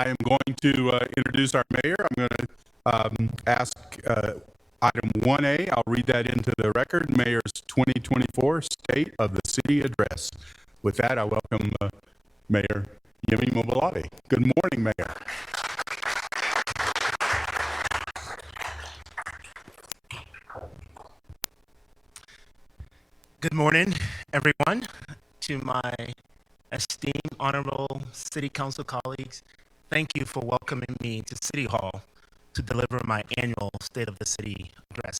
I am going to introduce our mayor. I'm going to ask item 1A. I'll read that into the record, Mayor's 2024 State of the City Address. With that, I welcome Mayor Yemi Mobolade. Good morning, Mayor. Good morning, everyone. To my esteemed, honorable City Council colleagues, thank you for welcoming me to City Hall to deliver my annual State of the City address.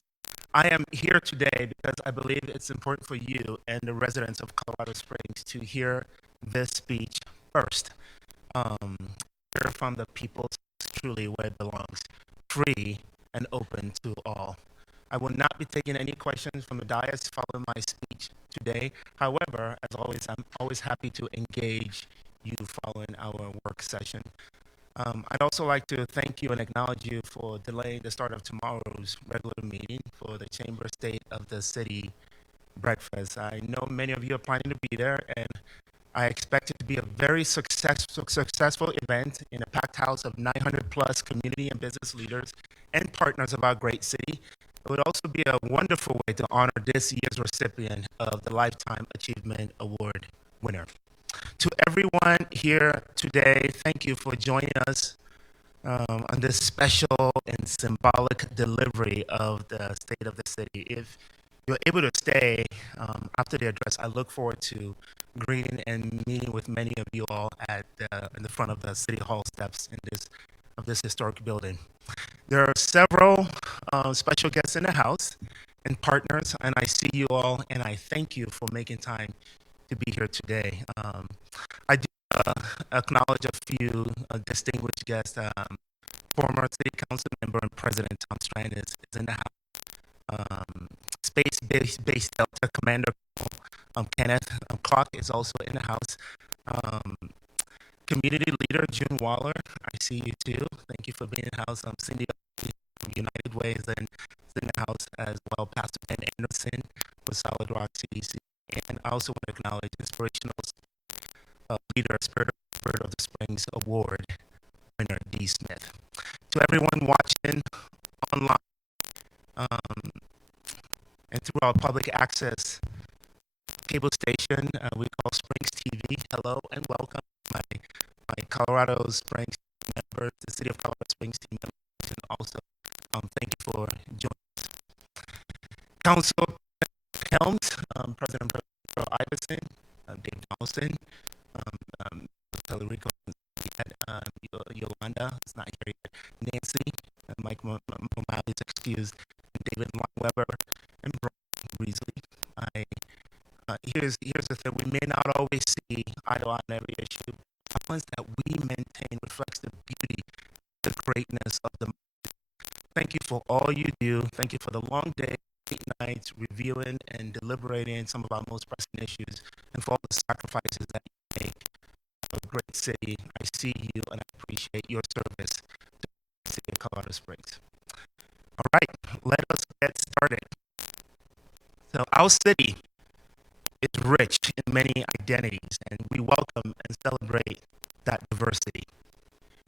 I am here today because I believe it's important for you and the residents of Colorado Springs to hear this speech first. Hear from the people truly where it belongs, free and open to all. I will not be taking any questions from the dais following my speech today. However, as always, I'm always happy to engage you following our work session. I'd also like to thank you and acknowledge you for delaying the start of tomorrow's regular meeting for the Chamber State of the City breakfast. I know many of you are planning to be there, and I expect it to be a very successful event in a packed house of 900 plus community and business leaders and partners of our great city. It would also be a wonderful way to honor this year's recipient of the Lifetime Achievement Award winner. To everyone here today, thank you for joining us on this special and symbolic delivery of the State of the City. If you're able to stay after the address, I look forward to greeting and meeting with many of you all in the front of the City Hall steps of this historic building. There are several special guests in the house and partners, and I see you all, and I thank you for making time to be here today. I do acknowledge a few distinguished guests. Former City Council member and President Tom Strand is in the house. Space-based Delta Commander Kenneth Clark is also in the house. Community leader June Waller, I see you too. Thank you for being in the house. Cindy from United Way is in the house as well. Pastor Ben Anderson with Solid Rock CDC. And I also want to acknowledge inspirational leader, Spirit of the Springs Award winner, D. Smith. To everyone watching online and through our public access cable station we call Springs TV, hello and welcome. My Colorado Springs members, the City of Colorado Springs team members, and also thank you for joining us. Council Helms, President Iverson, Dave Donaldson, Federico, Yolanda is not here yet, Nancy, Mike O'Malley's excused, and David Weber, and Brian Beasley. Here's the thing: we may not always see eye to eye on every issue. The balance that we maintain reflects the beauty, the greatness of the moment. Thank you for all you do. Thank you for the long day, late nights, reviewing and deliberating some of our most pressing issues, and for all the sacrifices that you make for a great city. I see you and I appreciate your service to the City of Colorado Springs. All right, let us get started. So our city is rich in many identities, and we welcome and celebrate that diversity.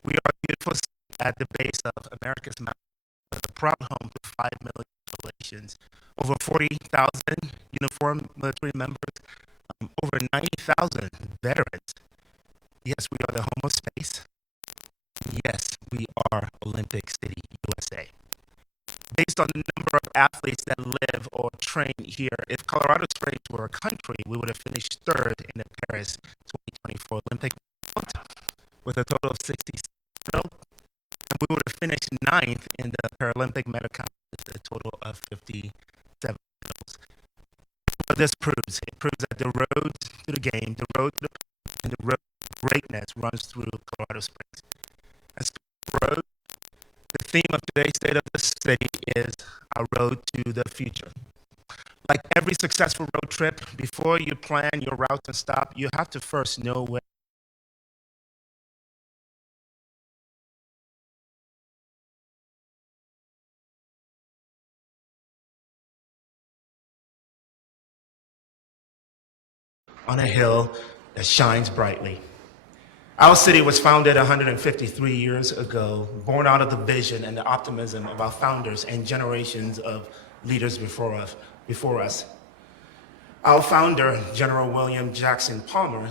We are a beautiful city at the base of America's mountains, a proud home to 5 million populations, over 40,000 uniformed military members, over 90,000 veterans. Yes, we are the home of space. Yes, we are Olympic City, USA. Based on the number of athletes that live or train here, if Colorado Springs were a country, we would have finished third in the Paris 2024 Olympic with a total of 67 medals, and we would have finished ninth in the Paralympic medal count with a total of 57 medals. What this proves, it proves that the road to the game, the road to the road to greatness runs through Colorado Springs. As for the road, the theme of today's State of the City is our road to the future. Like every successful road trip, before you plan your route and stop, you have to first know where on a hill that shines brightly. Our city was founded 153 years ago, born out of the vision and the optimism of our founders and generations of leaders before us. Our founder, General William Jackson Palmer,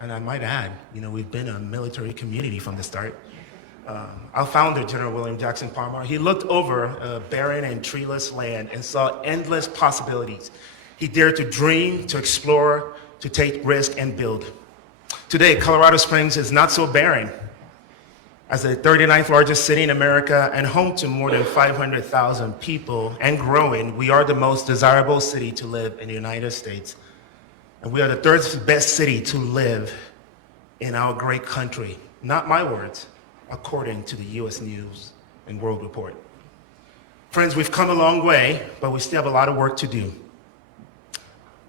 and I might add, we've been a military community from the start. Our founder, General William Jackson Palmer, he looked over a barren and treeless land and saw endless possibilities. He dared to dream, to explore, to take risk and build. Today, Colorado Springs is not so barren. As the 39th largest city in America and home to more than 500,000 people and growing, we are the most desirable city to live in the United States. And we are the third best city to live in our great country. Not my words, according to the U.S. News and World Report. Friends, we've come a long way, but we still have a lot of work to do.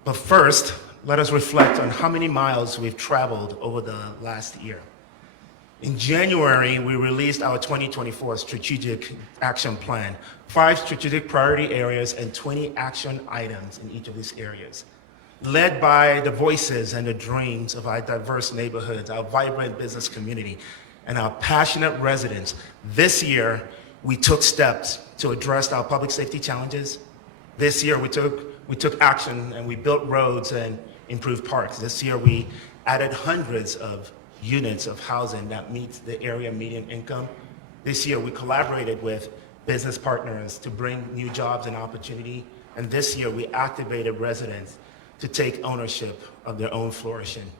But first, let us reflect on how many miles we've traveled over the last year. In January, we released our 2024 Strategic Action Plan, 5 strategic priority areas and 20 action items in each of these areas. Led by the voices and the dreams of our diverse neighborhoods, our vibrant business community, and our passionate residents, this year, we took steps to address our public safety challenges. This year, we took action and we built roads and improved parks. This year, we added hundreds of units of housing that meets the area median income. This year, we collaborated with business partners to bring new jobs and opportunity. And this year, we activated residents to take ownership of their own flourishing.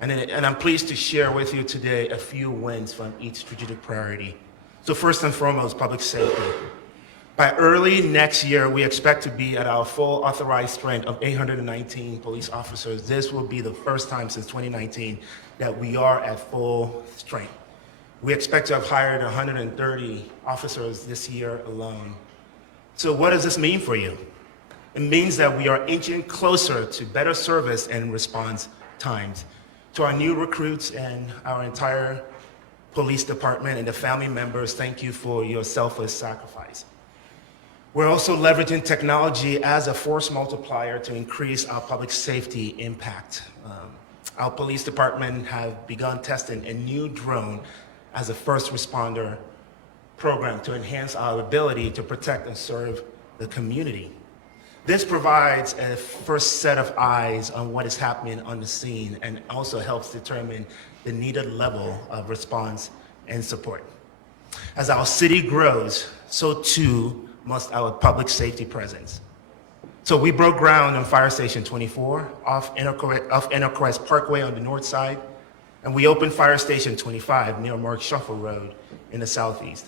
And I'm pleased to share with you today a few wins from each strategic priority. So first and foremost, public safety. By early next year, we expect to be at our full authorized strength of 819 police officers. This will be the first time since 2019 that we are at full strength. We expect to have hired 130 officers this year alone. So what does this mean for you? It means that we are inching closer to better service and response times. To our new recruits and our entire police department and the family members, thank you for your selfless sacrifice. We're also leveraging technology as a force multiplier to increase our public safety impact. Our police department have begun testing a new drone as a first responder program to enhance our ability to protect and serve the community. This provides a first set of eyes on what is happening on the scene and also helps determine the needed level of response and support. As our city grows, so too must our public safety presence. So we broke ground on Fire Station 24 off Enterprise Parkway on the north side, and we opened Fire Station 25 near Mark Shuffle Road in the southeast.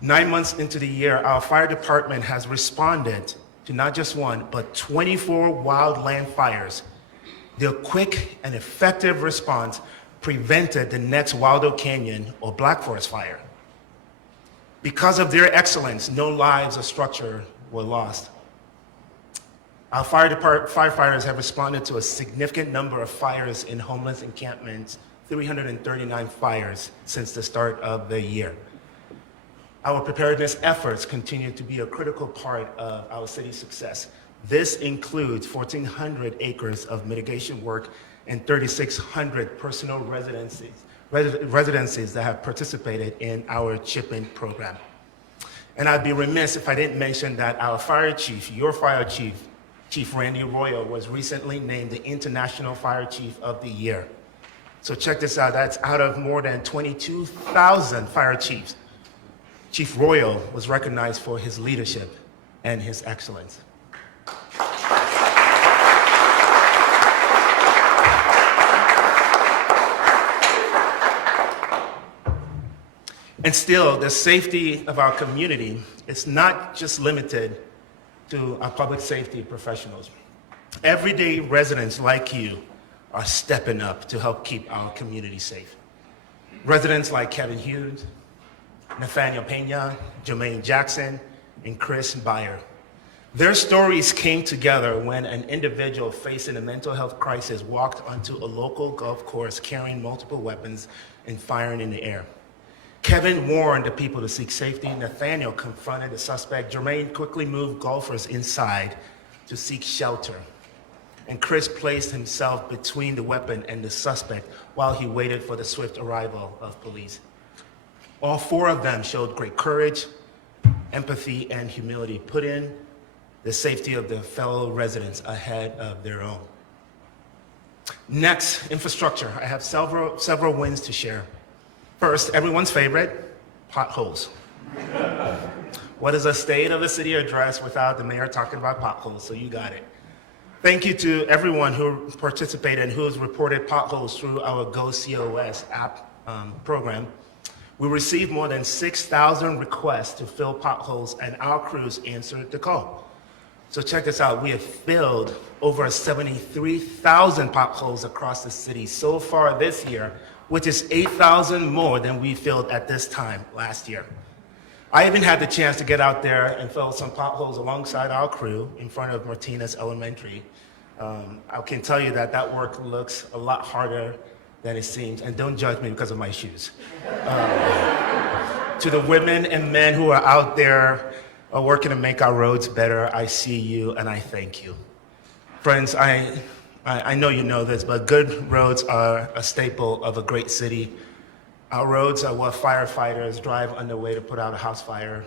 9 months into the year, our fire department has responded to not just one, but 24 wildland fires. Their quick and effective response prevented the next Waldo Canyon or Black Forest fire. Because of their excellence, no lives or structure were lost. Our firefighters have responded to a significant number of fires in homeless encampments, 339 fires since the start of the year. Our preparedness efforts continue to be a critical part of our city's success. This includes 1,400 acres of mitigation work and 3,600 personal residencies that have participated in our chip-in program. And I'd be remiss if I didn't mention that our fire chief, your fire chief, Chief Randy Royal, was recently named the International Fire Chief of the Year. So check this out, that's out of more than 22,000 fire chiefs. Chief Royal was recognized for his leadership and his excellence. And still, the safety of our community is not just limited to our public safety professionals. Everyday residents like you are stepping up to help keep our community safe. Residents like Kevin Hughes, Nathaniel Pena, Jermaine Jackson, and Chris Byer. Their stories came together when an individual facing a mental health crisis walked onto a local golf course carrying multiple weapons and firing in the air. Kevin warned the people to seek safety. Nathaniel confronted the suspect. Jermaine quickly moved golfers inside to seek shelter. and Chris placed himself between the weapon and the suspect while he waited for the swift arrival of police. All four of them showed great courage, empathy, and humility, putting the safety of their fellow residents ahead of their own. Next, infrastructure. I have several wins to share. First, everyone's favorite, potholes. What is a state of the city address without the mayor talking about potholes? So you got it. Thank you to everyone who participated and who has reported potholes through our Go COS app program. We received more than 6,000 requests to fill potholes, and our crews answered the call. So check this out. We have filled over 73,000 potholes across the city so far this year, which is 8,000 more than we filled at this time last year. I even had the chance to get out there and fill some potholes alongside our crew in front of Martinez Elementary. I can tell you that that work looks a lot harder than it seems, and don't judge me because of my shoes. To the women and men who are out there working to make our roads better, I see you and I thank you. Friends, I know you know this, but good roads are a staple of a great city. Our roads are what firefighters drive on their way to put out a house fire.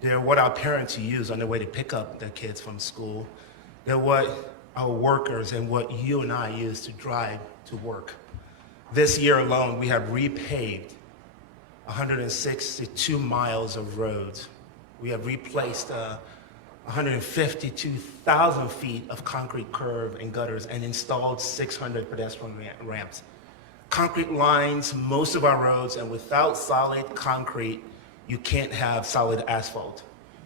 They're what our parents use on their way to pick up their kids from school. They're what our workers and what you and I use to drive to work. This year alone, we have repaved 162 miles of roads. We have replaced 152,000 feet of concrete curb and gutters and installed 600 pedestrian ramps. Concrete lines most of our roads, and without solid concrete, you can't have solid asphalt.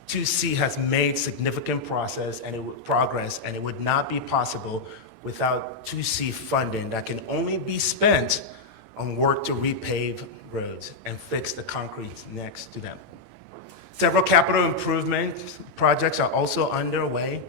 2C has made significant progress, and it would not be possible without 2C funding that can only be spent on work to repave roads and fix the concrete next to them. Several capital improvement projects are also underway.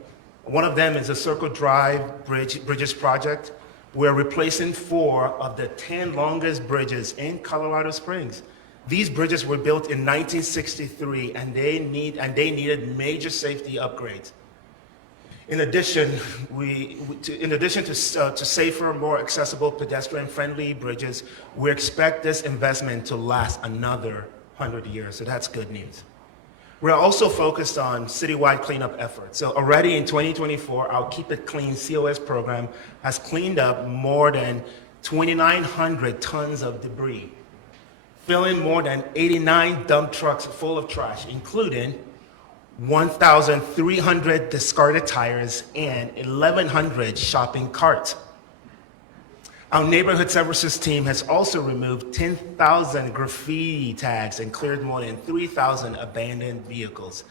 One of them is the Circle Drive Bridges project. We're replacing 4 of the 10 longest bridges in Colorado Springs. These bridges were built in 1963, and they needed major safety upgrades. In addition to safer, more accessible, pedestrian-friendly bridges, we expect this investment to last another 100 years, so that's good news. We're also focused on citywide cleanup efforts. So already in 2024, our Keep It Clean COS program has cleaned up more than 2,900 tons of debris, filling more than 89 dump trucks full of trash, including 1,300 discarded tires and 1,100 shopping carts. Our neighborhood services team has also removed 10,000 graffiti tags and cleared more than 3,000 abandoned vehicles.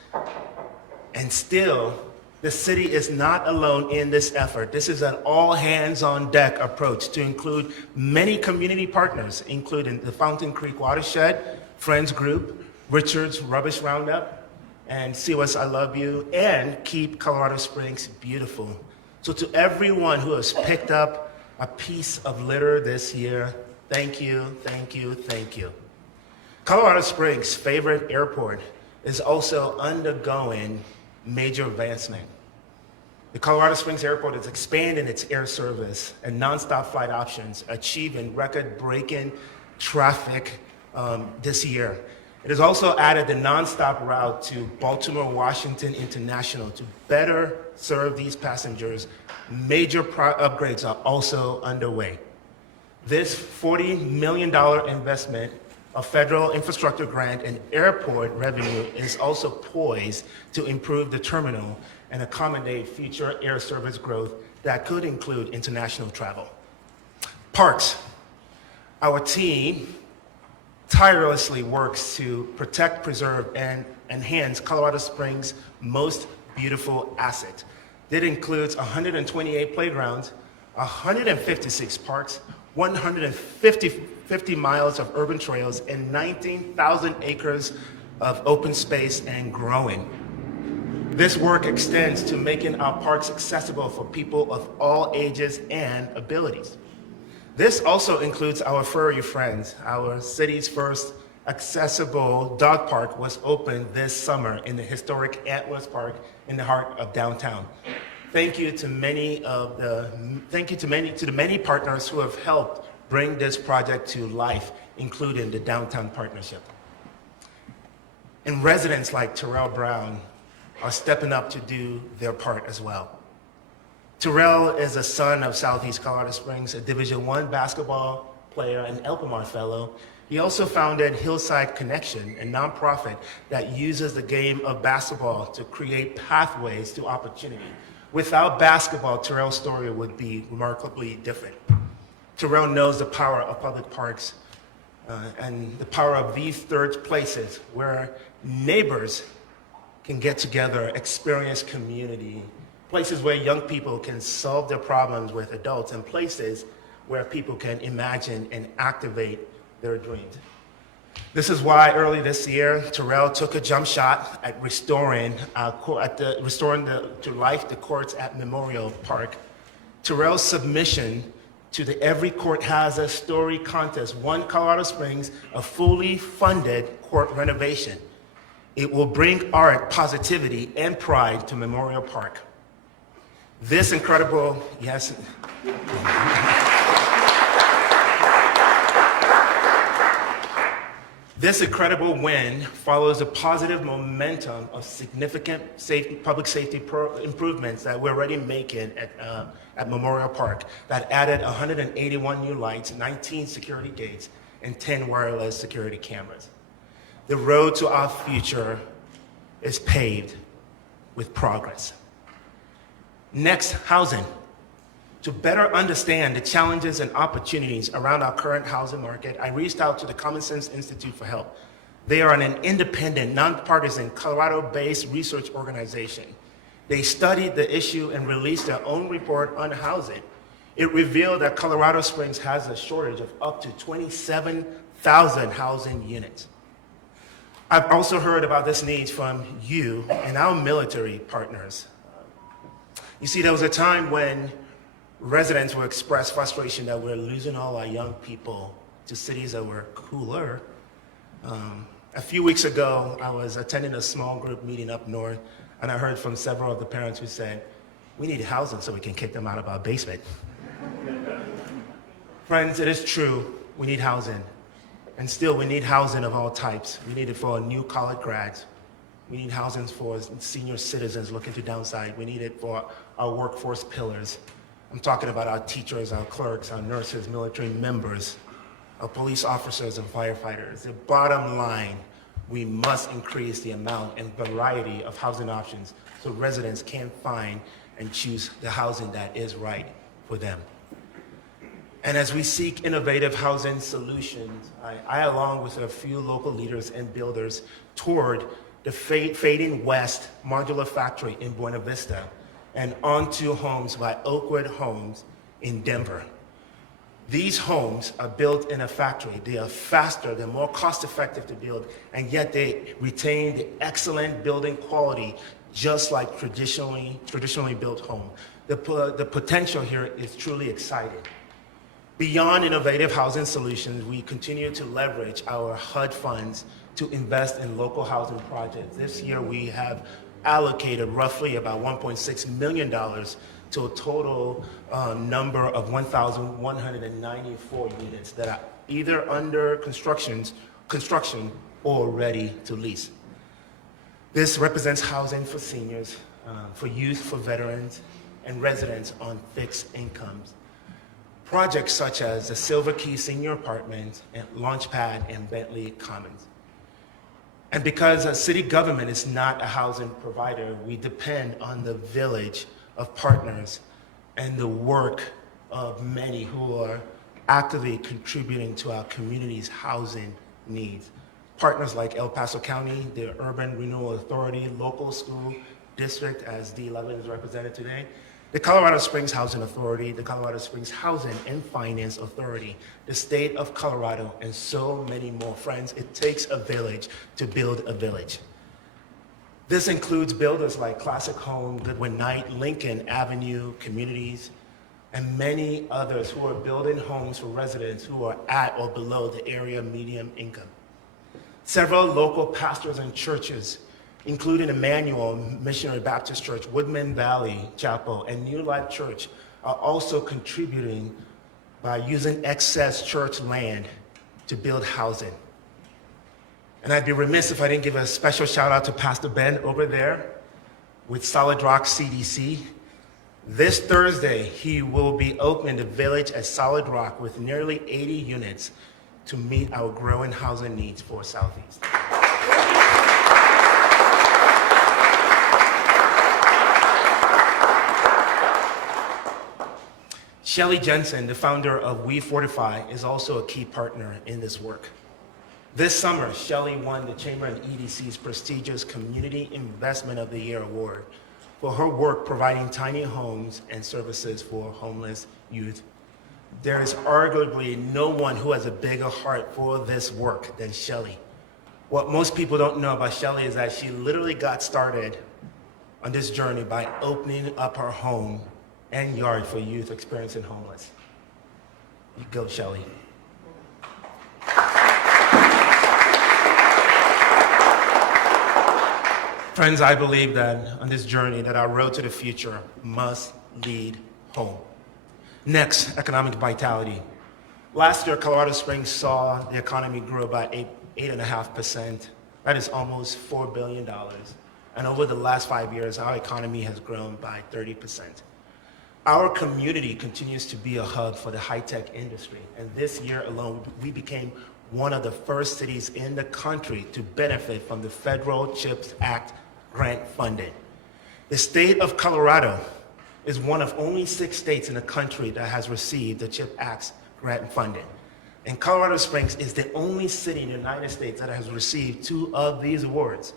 And still, the city is not alone in this effort. This is an all-hands-on-deck approach to include many community partners, including the Fountain Creek Watershed, Friends Group, Richard's Rubbish Roundup, and COS I Love You, and Keep Colorado Springs Beautiful. So to everyone who has picked up a piece of litter this year, thank you, thank you, thank you. Colorado Springs' favorite airport is also undergoing major advancement. The Colorado Springs Airport is expanding its air service and nonstop flight options, achieving record-breaking traffic this year. It has also added the nonstop route to Baltimore Washington International to better serve these passengers. Major upgrades are also underway. This $40 million investment of federal infrastructure grant and airport revenue is also poised to improve the terminal and accommodate future air service growth that could include international travel. Parks. Our team tirelessly works to protect, preserve, and enhance Colorado Springs' most beautiful asset. That includes 128 playgrounds, 156 parks, 150 miles of urban trails, and 19,000 acres of open space and growing. This work extends to making our parks accessible for people of all ages and abilities. This also includes our furry friends. Our city's first accessible dog park was opened this summer in the historic Antlers Park in the heart of downtown. Thank you to the many partners who have helped bring this project to life, including the Downtown Partnership. And residents like Terrell Brown are stepping up to do their part as well. Terrell is a son of Southeast Colorado Springs, a Division I basketball player and Elpamar Fellow. He also founded Hillside Connection, a nonprofit that uses the game of basketball to create pathways to opportunity. Without basketball, Terrell's story would be remarkably different. Terrell knows the power of public parks and the power of these third places where neighbors can get together, experience community, places where young people can solve their problems with adults, and places where people can imagine and activate their dreams. This is why early this year, Terrell took a jump shot at restoring to life the courts at Memorial Park. Terrell's submission to the Every Court Has a Story contest won Colorado Springs a fully funded court renovation. It will bring art, positivity, and pride to Memorial Park. This incredible win follows a positive momentum of significant public safety improvements that we're already making at Memorial Park that added 181 new lights, 19 security gates, and 10 wireless security cameras. The road to our future is paved with progress. Next, housing. To better understand the challenges and opportunities around our current housing market, I reached out to the Common Sense Institute for help. They are an independent, nonpartisan, Colorado-based research organization. They studied the issue and released their own report on housing. It revealed that Colorado Springs has a shortage of up to 27,000 housing units. I've also heard about this need from you and our military partners. You see, there was a time when residents will express frustration that we're losing all our young people to cities that were cooler. A few weeks ago, I was attending a small group meeting up north, and I heard from several of the parents who said, we need housing so we can kick them out of our basement. Friends, it is true, we need housing. And still, we need housing of all types. We need it for new college grads. We need housing for senior citizens looking to downsize. We need it for our workforce pillars. I'm talking about our teachers, our clerks, our nurses, military members, our police officers and firefighters. The bottom line, we must increase the amount and variety of housing options so residents can find and choose the housing that is right for them. And as we seek innovative housing solutions, I along with a few local leaders and builders, toured the Fading West modular factory in Buena Vista and onto homes by Oakwood Homes in Denver. These homes are built in a factory. They are faster, they're more cost-effective to build, and yet they retain the excellent building quality just like traditionally built home. The potential here is truly exciting. Beyond innovative housing solutions, we continue to leverage our HUD funds to invest in local housing projects. This year, we have allocated roughly about $1.6 million to a total number of 1,194 units that are either under construction or ready to lease. This represents housing for seniors, for youth, for veterans, and residents on fixed incomes. Projects such as the Silver Key Senior Apartments and Launchpad and Bentley Commons. And because a city government is not a housing provider, we depend on the village of partners and the work of many who are actively contributing to our community's housing needs. Partners like El Paso County, the Urban Renewal Authority, local school district, as D11 is represented today, the Colorado Springs Housing Authority, the Colorado Springs Housing and Finance Authority, the state of Colorado, and so many more. Friends, it takes a village to build a village. This includes builders like Classic Home, Goodwin Knight, Lincoln Avenue Communities, and many others who are building homes for residents who are at or below the area median income. Several local pastors and churches including Emmanuel Missionary Baptist Church, Woodman Valley Chapel, and New Life Church, are also contributing by using excess church land to build housing. And I'd be remiss if I didn't give a special shout out to Pastor Ben over there with Solid Rock CDC. This Thursday, he will be opening the village at Solid Rock with nearly 80 units to meet our growing housing needs for Southeast. Shelley Jensen, the founder of We Fortify, is also a key partner in this work. This summer, Shelley won the Chamber and EDC's prestigious Community Investment of the Year award for her work providing tiny homes and services for homeless youth. There is arguably no one who has a bigger heart for this work than Shelley. What most people don't know about Shelley is that she literally got started on this journey by opening up her home and yard for youth experiencing homeless. You go, Shelley. Friends, I believe that on this journey that our road to the future must lead home. Next, economic vitality. Last year, Colorado Springs saw the economy grow by 8.5%. That is almost $4 billion. And over the last 5 years, our economy has grown by 30%. Our community continues to be a hub for the high-tech industry. And this year alone, we became one of the first cities in the country to benefit from the Federal CHIPS Act grant funding. The state of Colorado is one of only 6 states in the country that has received the CHIPS Act's grant funding. And Colorado Springs is the only city in the United States that has received 2 of these awards.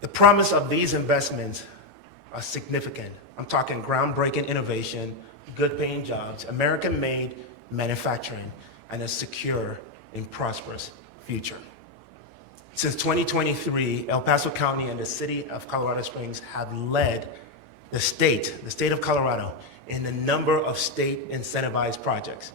The promise of these investments are significant. I'm talking groundbreaking innovation, good paying jobs, American-made manufacturing, and a secure and prosperous future. Since 2023, El Paso County and the city of Colorado Springs have led the state of Colorado, in the number of state incentivized projects.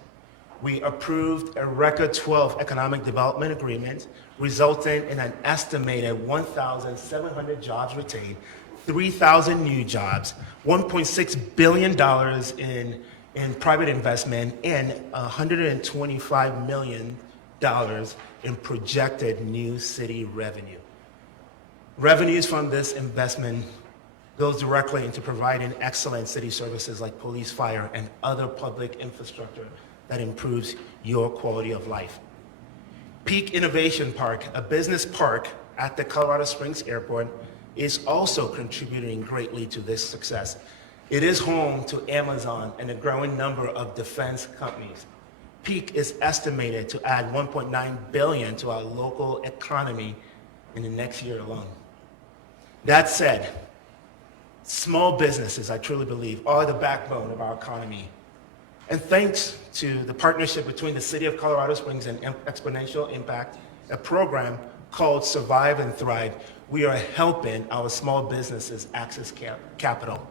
We approved a record 12 economic development agreements, resulting in an estimated 1,700 jobs retained, 3,000 new jobs, $1.6 billion in private investment, and $125 million in projected new city revenue. Revenues from this investment goes directly into providing excellent city services like police, fire, and other public infrastructure that improves your quality of life. Peak Innovation Park, a business park at the Colorado Springs Airport, is also contributing greatly to this success. It is home to Amazon and a growing number of defense companies. Peak is estimated to add $1.9 billion to our local economy in the next year alone. That said, small businesses, I truly believe, are the backbone of our economy. And thanks to the partnership between the City of Colorado Springs and Exponential Impact, a program called Survive and Thrive, we are helping our small businesses access capital.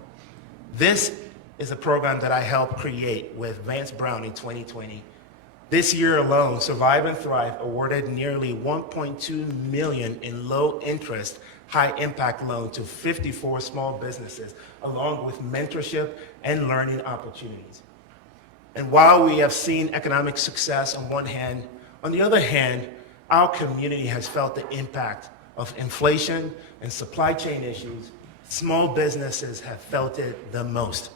This is a program that I helped create with Vance Brown in 2020. This year alone, Survive and Thrive awarded nearly $1.2 million in low-interest, high-impact loan to 54 small businesses, along with mentorship and learning opportunities. And while we have seen economic success on one hand, on the other hand, our community has felt the impact of inflation and supply chain issues. Small businesses have felt it the most.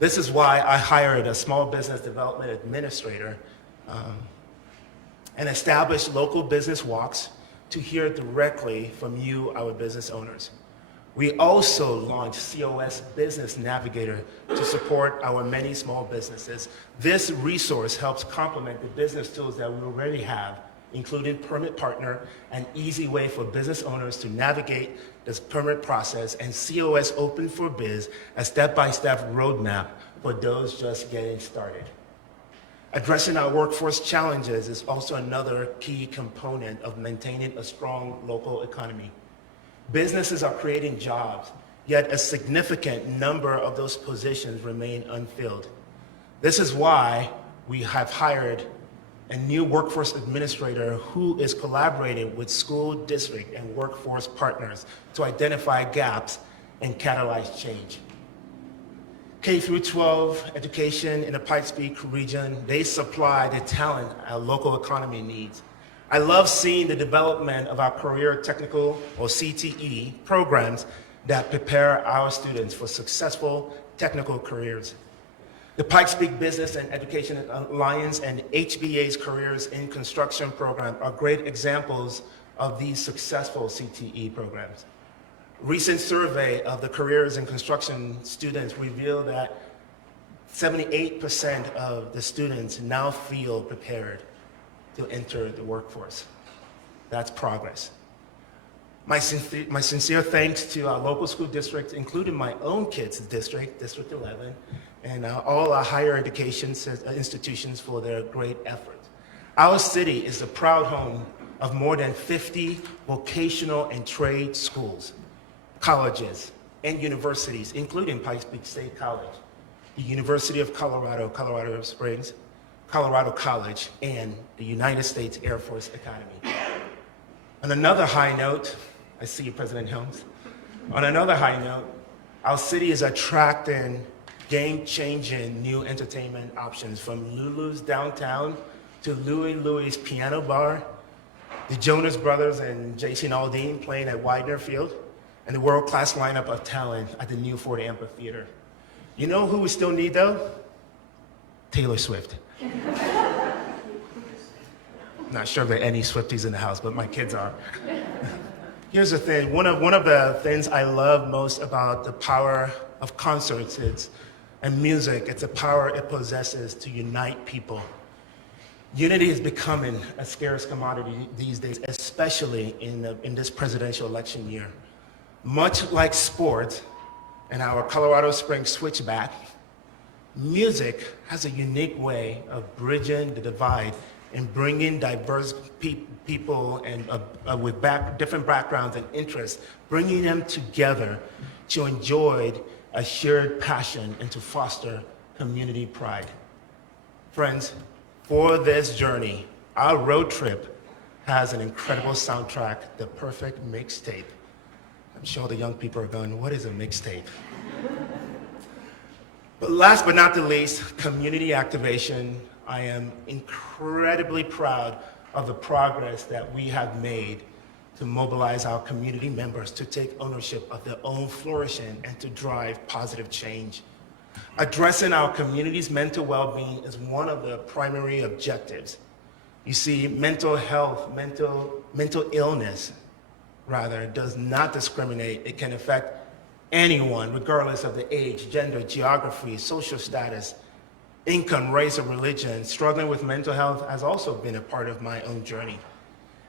This is why I hired a small business development administrator and established local business walks to hear directly from you, our business owners. We also launched COS Business Navigator to support our many small businesses. This resource helps complement the business tools that we already have, including Permit Partner, an easy way for business owners to navigate this permit process, and COS Open for Biz, a step-by-step roadmap for those just getting started. Addressing our workforce challenges is also another key component of maintaining a strong local economy. Businesses are creating jobs, yet a significant number of those positions remain unfilled. This is why we have hired and new workforce administrator who is collaborating with school district and workforce partners to identify gaps and catalyze change. K through 12 education in the Pikes Peak region, they supply the talent our local economy needs. I love seeing the development of our career technical or CTE programs that prepare our students for successful technical careers. The Pikes Peak Business and Education Alliance and HBA's Careers in Construction program are great examples of these successful CTE programs. Recent survey of the careers in construction students revealed that 78% of the students now feel prepared to enter the workforce. That's progress. My sincere thanks to our local school districts, including my own kids' district, District 11, and all our higher education institutions for their great effort. Our city is the proud home of more than 50 vocational and trade schools, colleges, and universities, including Pikes Peak State College, the University of Colorado, Colorado Springs, Colorado College, and the United States Air Force Academy. On another high note, I see you, President Helms. On another high note, our city is attracting game-changing new entertainment options, from Lulu's downtown to Louis Piano Bar, the Jonas Brothers and Jason Aldean playing at Widener Field, and the world-class lineup of talent at the new Ford Amphitheater. You know who we still need, though? Taylor Swift. Not sure if there are any Swifties in the house, but my kids are. Here's the thing, one of the things I love most about the power of concerts and music, it's the power it possesses to unite people. Unity is becoming a scarce commodity these days, especially in this presidential election year. Much like sports and our Colorado Springs switchback, music has a unique way of bridging the divide and bringing diverse people and with different backgrounds and interests, bringing them together to enjoy a shared passion and to foster community pride. Friends, for this journey, our road trip has an incredible soundtrack, the perfect mixtape. I'm sure the young people are going, what is a mixtape? But last but not the least, community activation. I am incredibly proud of the progress that we have made to mobilize our community members to take ownership of their own flourishing and to drive positive change. Addressing our community's mental well-being is one of the primary objectives. You see, mental health, mental illness, rather, does not discriminate. It can affect anyone, regardless of the age, gender, geography, social status, income, race, or religion. Struggling with mental health has also been a part of my own journey.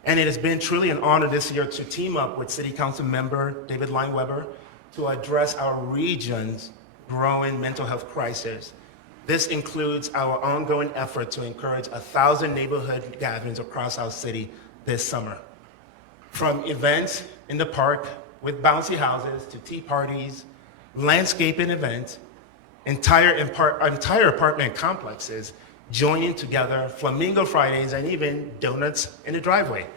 And it has been truly an honor this year to team up with City Council member David Lineweber to address our region's growing mental health crisis. This includes our ongoing effort to encourage 1,000 neighborhood gatherings across our city this summer. From events in the park with bouncy houses to tea parties, landscaping events, entire apartment complexes joining together, Flamingo Fridays, and even donuts in the driveway.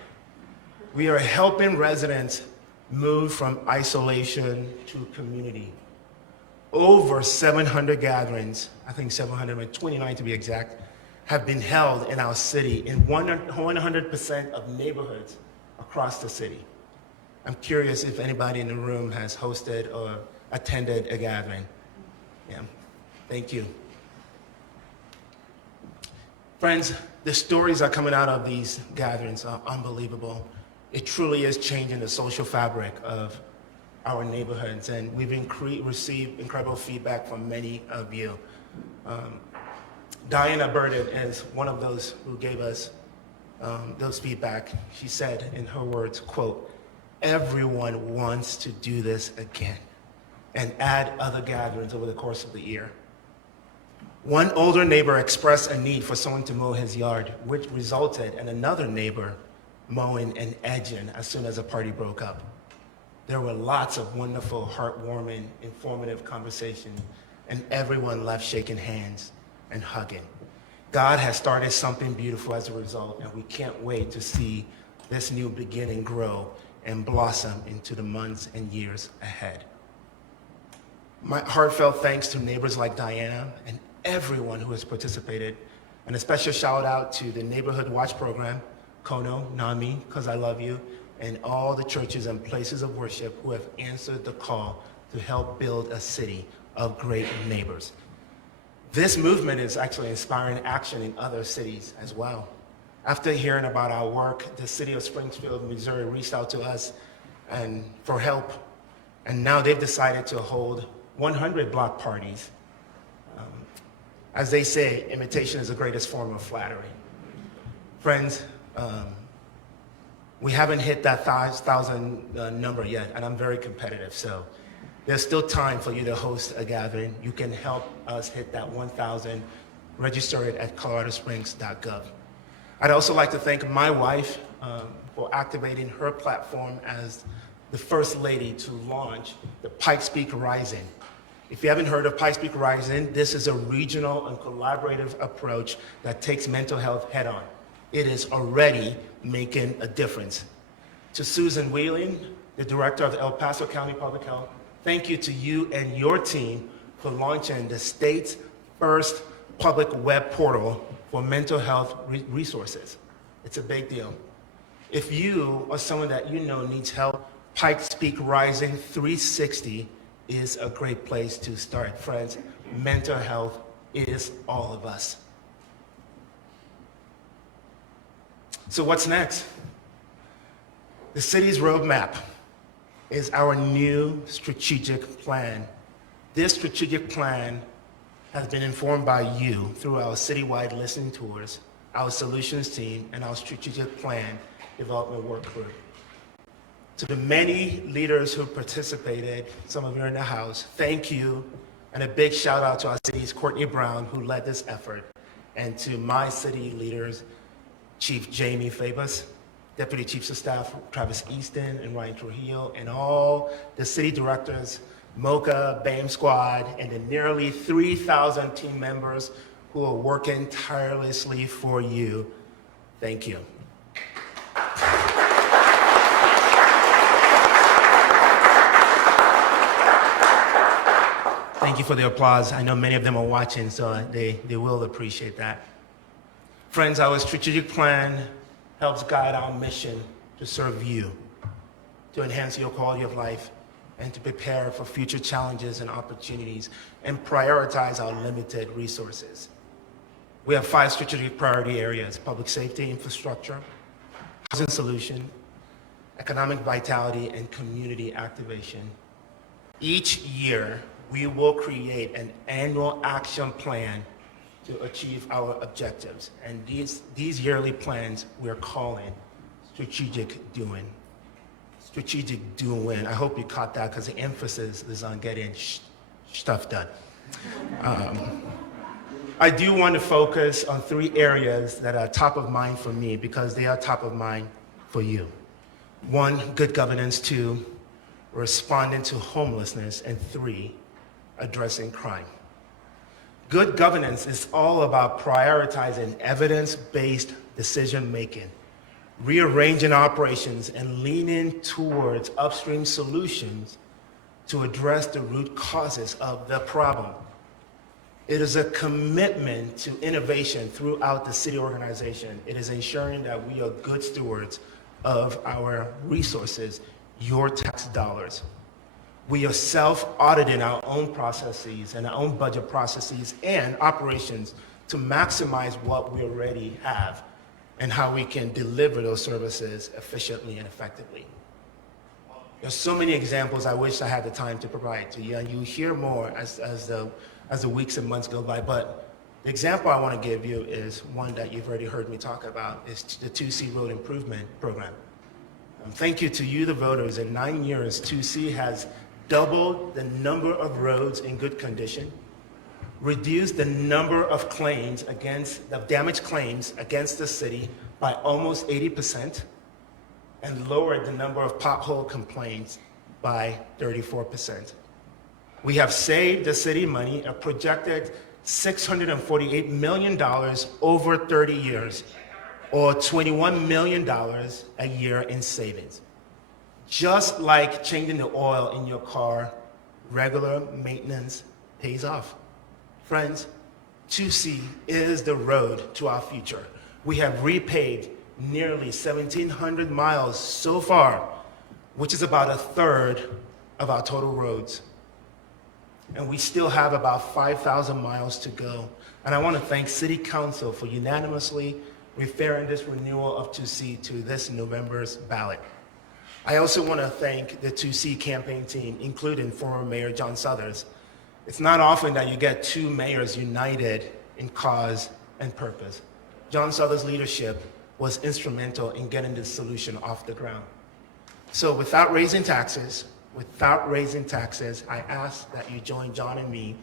We are helping residents move from isolation to community. Over 700 gatherings, I think 729 to be exact, have been held in our city in 100% of neighborhoods across the city. I'm curious if anybody in the room has hosted or attended a gathering. Yeah, thank you. Friends, the stories that are coming out of these gatherings are unbelievable. It truly is changing the social fabric of our neighborhoods, and we've received incredible feedback from many of you. Diana Burden is one of those who gave us those feedback. She said in her words, quote, "Everyone wants to do this again," and add other gatherings over the course of the year. One older neighbor expressed a need for someone to mow his yard, which resulted in another neighbor mowing and edging as soon as the party broke up. There were lots of wonderful, heartwarming, informative conversations, and everyone left shaking hands and hugging. God has started something beautiful as a result, and we can't wait to see this new beginning grow and blossom into the months and years ahead. My heartfelt thanks to neighbors like Diana and everyone who has participated, and a special shout out to the Neighborhood Watch Program, Kono, NAMI, Cause I Love You, and all the churches and places of worship who have answered the call to help build a city of great neighbors. This movement is actually inspiring action in other cities as well. After hearing about our work, the city of Springfield, Missouri reached out to us and for help, and now they've decided to hold 100 block parties. As they say, imitation is the greatest form of flattery. Friends, we haven't hit that 1,000 number yet, and I'm very competitive, so there's still time for you to host a gathering. You can help us hit that 1,000. Register it at coloradosprings.gov. I'd also like to thank my wife for activating her platform as the first lady to launch the Pikes Peak Rising. If you haven't heard of Pikes Peak Rising, this is a regional and collaborative approach that takes mental health head on. It is already making a difference. To Susan Wheeling, the director of El Paso County Public Health, thank you to you and your team for launching the state's first public web portal for mental health resources. It's a big deal. If you or someone that you know needs help, Pikes Peak Rising 360 is a great place to start. Friends, mental health is all of us. So what's next? The city's roadmap is our new strategic plan. This strategic plan has been informed by you through our citywide listening tours, our solutions team, and our strategic plan development work group. To the many leaders who participated, some of you are in the house, thank you, and a big shout out to our city's Courtney Brown, who led this effort, and to my city leaders, Chief Jamie Fabus, Deputy Chiefs of Staff Travis Easton and Ryan Trujillo, and all the city directors, MOCA, BAME Squad, and the nearly 3,000 team members who are working tirelessly for you. Thank you. Thank you for the applause. I know many of them are watching, so they will appreciate that. Friends, our strategic plan helps guide our mission to serve you, to enhance your quality of life, and to prepare for future challenges and opportunities, and prioritize our limited resources. We have 5 strategic priority areas: public safety, infrastructure, housing solution, economic vitality, and community activation. Each year, we will create an annual action plan to achieve our objectives. And these yearly plans we're calling strategic doing. Strategic doing. I hope you caught that because the emphasis is on getting stuff done. I do want to focus on 3 areas that are top of mind for me because they are top of mind for you. 1, good governance. 2, responding to homelessness. And 3, addressing crime. Good governance is all about prioritizing evidence-based decision-making, rearranging operations, and leaning towards upstream solutions to address the root causes of the problem. It is a commitment to innovation throughout the city organization. It is ensuring that we are good stewards of our resources, your tax dollars. We are self-auditing our own processes and our own budget processes and operations to maximize what we already have and how we can deliver those services efficiently and effectively. There's so many examples I wish I had the time to provide to you, and you hear more as the weeks and months go by, but the example I want to give you is one that you've already heard me talk about, is the 2C Road Improvement Program. Thank you to you, the voters. In 9 years, 2C has doubled the number of roads in good condition, reduced the number of damage claims against the city by almost 80%, and lowered the number of pothole complaints by 34%. We have saved the city money, a projected $648 million over 30 years, or $21 million a year in savings. Just like changing the oil in your car, regular maintenance pays off. Friends, 2C is the road to our future. We have repaved nearly 1,700 miles so far, which is about a third of our total roads. And we still have about 5,000 miles to go. And I want to thank City Council for unanimously referring this renewal of 2C to this November's ballot. I also want to thank the 2C campaign team, including former Mayor John Suthers. It's not often that you get two mayors united in cause and purpose. John Suthers' leadership was instrumental in getting this solution off the ground. So without raising taxes, I ask that you join John and me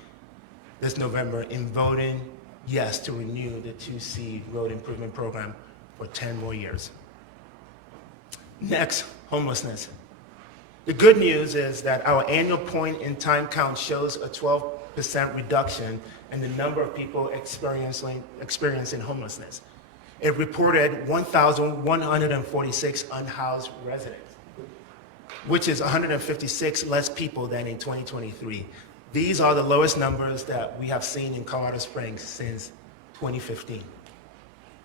this November in voting yes to renew the 2C Road Improvement Program for 10 more years. Next, homelessness. The good news is that our annual point-in-time count shows a 12% reduction in the number of people experiencing homelessness. It reported 1,146 unhoused residents, which is 156 less people than in 2023. These are the lowest numbers that we have seen in Colorado Springs since 2015.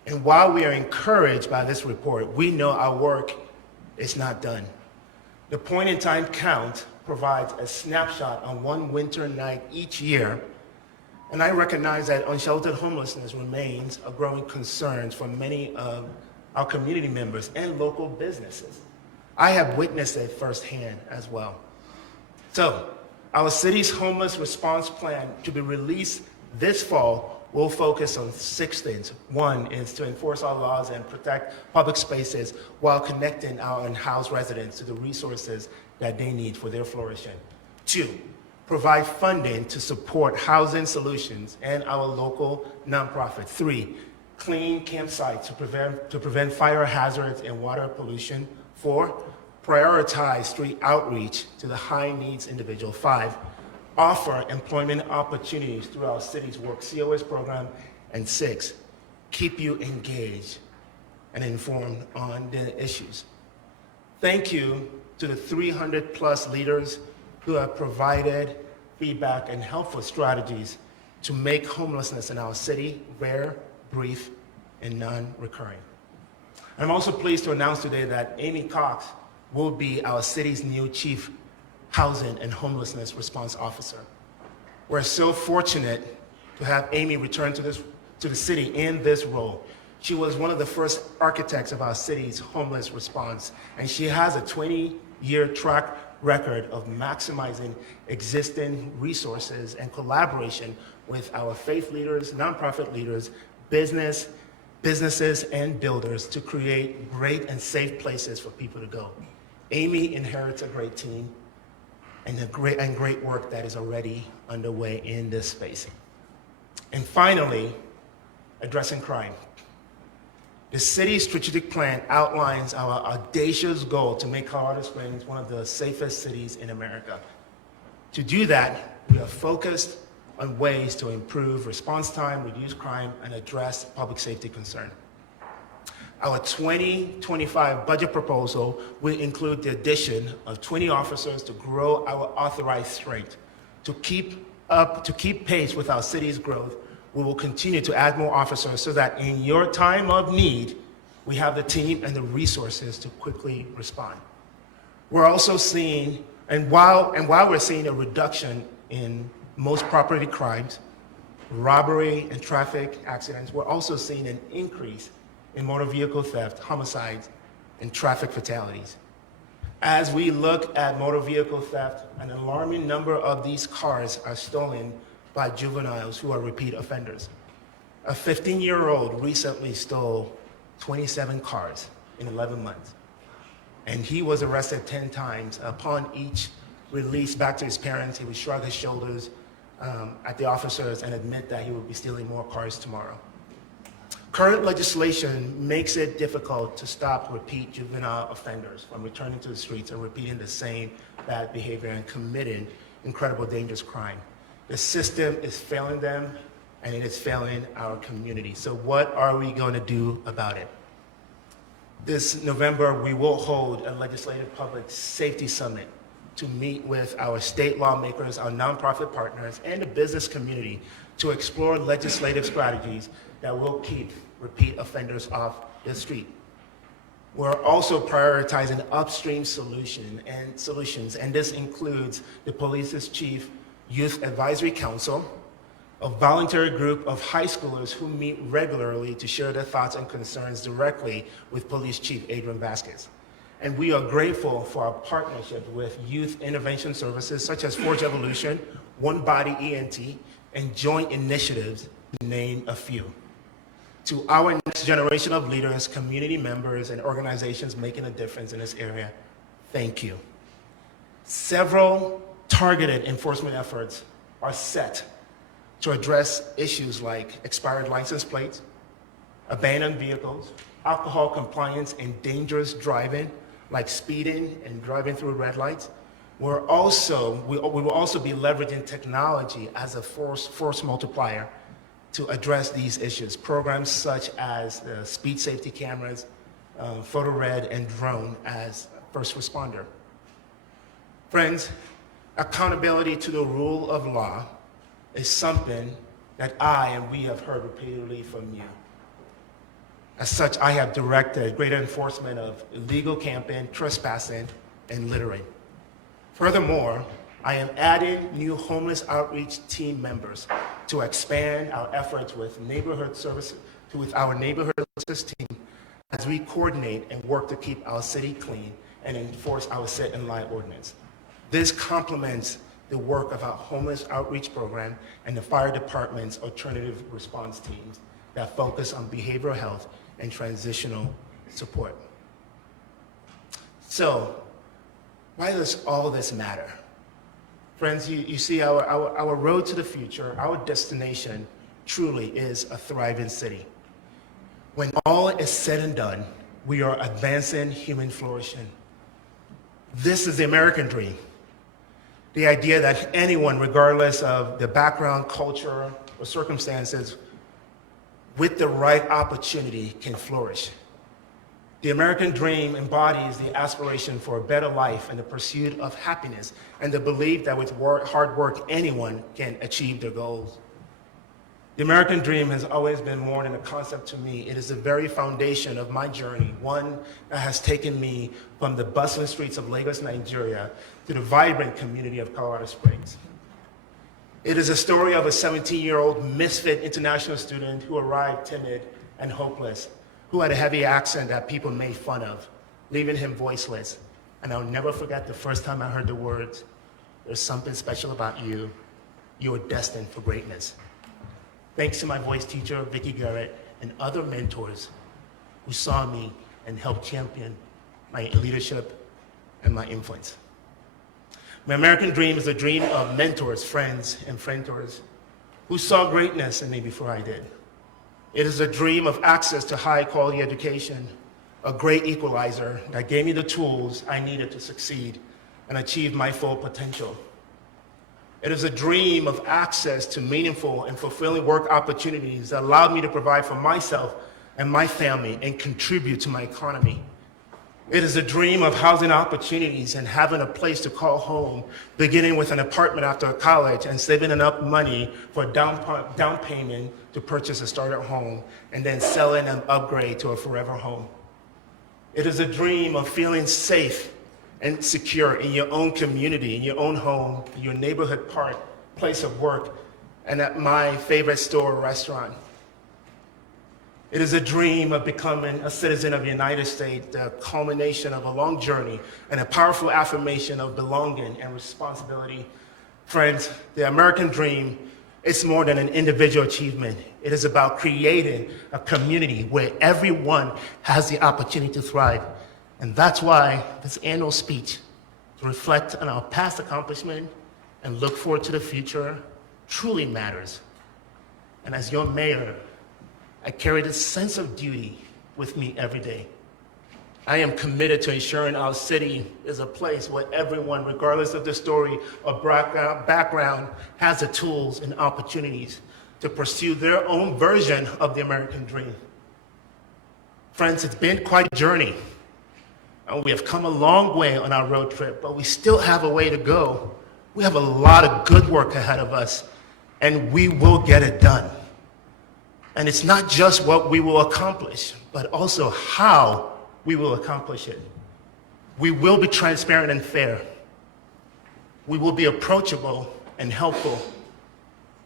And while we are encouraged by this report, we know our work is not done. The point-in-time count provides a snapshot on one winter night each year, and I recognize that unsheltered homelessness remains a growing concern for many of our community members and local businesses. I have witnessed it firsthand as well. So, our city's homeless response plan to be released this fall will focus on 6 things. 1 is to enforce our laws and protect public spaces while connecting our unhoused residents to the resources that they need for their flourishing. 2, provide funding to support housing solutions and our local nonprofit. 3, clean campsites to prevent fire hazards and water pollution. 4, prioritize street outreach to the high needs individual. 5, offer employment opportunities through our city's Work COS program. And 6, keep you engaged and informed on the issues. Thank you to the 300 plus leaders who have provided feedback and helpful strategies to make homelessness in our city rare, brief, and non-recurring. I'm also pleased to announce today that Amy Cox will be our city's new Chief Housing and Homelessness Response Officer. We're so fortunate to have Amy return to the city in this role. She was one of the first architects of our city's homeless response, and she has a 20-year track record of maximizing existing resources and collaboration with our faith leaders, nonprofit leaders, businesses, and builders to create great and safe places for people to go. Amy inherits a great team and great work that is already underway in this space. And finally, addressing crime. The city's strategic plan outlines our audacious goal to make Colorado Springs one of the safest cities in America. To do that, we are focused on ways to improve response time, reduce crime, and address public safety concern. Our 2025 budget proposal will include the addition of 20 officers to grow our authorized strength. To keep pace with our city's growth, we will continue to add more officers so that in your time of need, we have the team and the resources to quickly respond. We're also seeing, and while we're seeing a reduction in most property crimes, robbery, and traffic accidents, we're also seeing an increase in motor vehicle theft, homicides, and traffic fatalities. As we look at motor vehicle theft, an alarming number of these cars are stolen by juveniles who are repeat offenders. A 15-year-old recently stole 27 cars in 11 months, and he was arrested 10 times. Upon each release back to his parents, he would shrug his shoulders at the officers and admit that he would be stealing more cars tomorrow. Current legislation makes it difficult to stop repeat juvenile offenders from returning to the streets and repeating the same bad behavior and committing incredible dangerous crime. The system is failing them, and it is failing our community. So what are we going to do about it? This November, we will hold a legislative public safety summit to meet with our state lawmakers, our nonprofit partners, and the business community to explore legislative strategies that will keep repeat offenders off the street. We're also prioritizing upstream solutions, and this includes the police's chief youth advisory council, a voluntary group of high schoolers who meet regularly to share their thoughts and concerns directly with Police Chief Adrian Vasquez. And we are grateful for our partnership with youth intervention services such as Forge Evolution, One Body ENT, and joint initiatives, to name a few. To our next generation of leaders, community members, and organizations making a difference in this area, thank you. Several targeted enforcement efforts are set to address issues like expired license plates, abandoned vehicles, alcohol compliance, and dangerous driving, like speeding and driving through red lights. We will also be leveraging technology as a force multiplier to address these issues. Programs such as the speed safety cameras, photo red, and drone as first responder. Friends, accountability to the rule of law is something that I and we have heard repeatedly from you. As such, I have directed greater enforcement of illegal camping, trespassing, and littering. Furthermore, I am adding new homeless outreach team members to expand our efforts with our neighborhood services team as we coordinate and work to keep our city clean and enforce our sit and lie ordinance. This complements the work of our homeless outreach program and the fire department's alternative response teams that focus on behavioral health and transitional support. So, why does all this matter? Friends, you see our road to the future, our destination truly is a thriving city. When all is said and done, we are advancing human flourishing. This is the American dream. The idea that anyone, regardless of their background, culture, or circumstances, with the right opportunity can flourish. The American dream embodies the aspiration for a better life and the pursuit of happiness and the belief that with hard work, anyone can achieve their goals. The American dream has always been more than a concept to me. It is the very foundation of my journey, one that has taken me from the bustling streets of Lagos, Nigeria, to the vibrant community of Colorado Springs. It is a story of a 17-year-old misfit international student who arrived timid and hopeless, who had a heavy accent that people made fun of, leaving him voiceless. And I'll never forget the first time I heard the words, "There's something special about you. You are destined for greatness." Thanks to my voice teacher, Vicki Garrett, and other mentors who saw me and helped champion my leadership and my influence. My American dream is a dream of mentors, friends, and friendors who saw greatness in me before I did. It is a dream of access to high-quality education, a great equalizer that gave me the tools I needed to succeed and achieve my full potential. It is a dream of access to meaningful and fulfilling work opportunities that allowed me to provide for myself and my family and contribute to my economy. It is a dream of housing opportunities and having a place to call home, beginning with an apartment after college and saving enough money for a down payment to purchase a starter home and then selling an upgrade to a forever home. It is a dream of feeling safe and secure in your own community, in your own home, in your neighborhood park, place of work, and at my favorite store or restaurant. It is a dream of becoming a citizen of the United States, the culmination of a long journey and a powerful affirmation of belonging and responsibility. Friends, the American dream is more than an individual achievement. It is about creating a community where everyone has the opportunity to thrive. And that's why this annual speech, to reflect on our past accomplishment and look forward to the future, truly matters. And as your mayor, I carry this sense of duty with me every day. I am committed to ensuring our city is a place where everyone, regardless of their story or background, has the tools and opportunities to pursue their own version of the American dream. Friends, it's been quite a journey, and we have come a long way on our road trip, but we still have a way to go. We have a lot of good work ahead of us, and we will get it done. And it's not just what we will accomplish, but also how we will accomplish it. We will be transparent and fair. We will be approachable and helpful,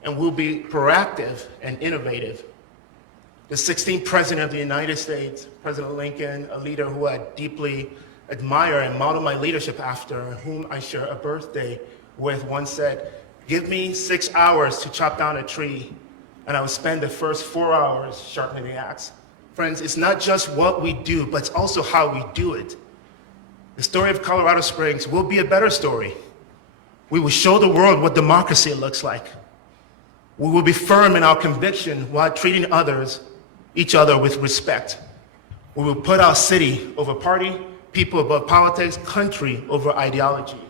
and we'll be proactive and innovative. The 16th President of the United States, President Lincoln, a leader who I deeply admire and model my leadership after, whom I share a birthday with, once said, "Give me 6 hours to chop down a tree, and I will spend the first 4 hours sharpening the axe." Friends, it's not just what we do, but it's also how we do it. The story of Colorado Springs will be a better story. We will show the world what democracy looks like. We will be firm in our conviction while treating each other with respect. We will put our city over party, people above politics, country over ideology.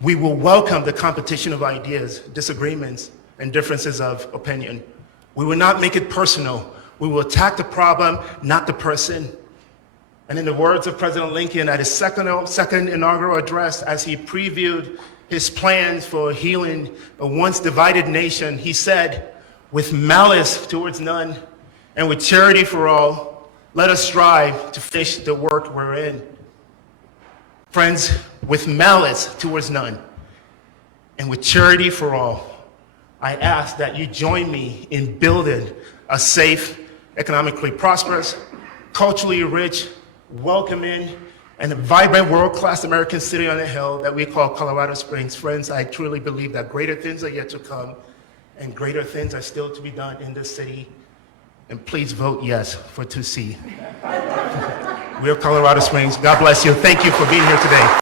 We will welcome the competition of ideas, disagreements, and differences of opinion. We will not make it personal. We will attack the problem, not the person. And in the words of President Lincoln at his second inaugural address, as he previewed his plans for healing a once divided nation, he said, "With malice towards none and with charity for all, let us strive to finish the work we're in." Friends, with malice towards none and with charity for all, I ask that you join me in building a safe, economically prosperous, culturally rich, welcoming, and a vibrant world-class American city on a hill that we call Colorado Springs. Friends, I truly believe that greater things are yet to come and greater things are still to be done in this city. And please vote yes for 2C. We're Colorado Springs. God bless you. Thank you for being here today.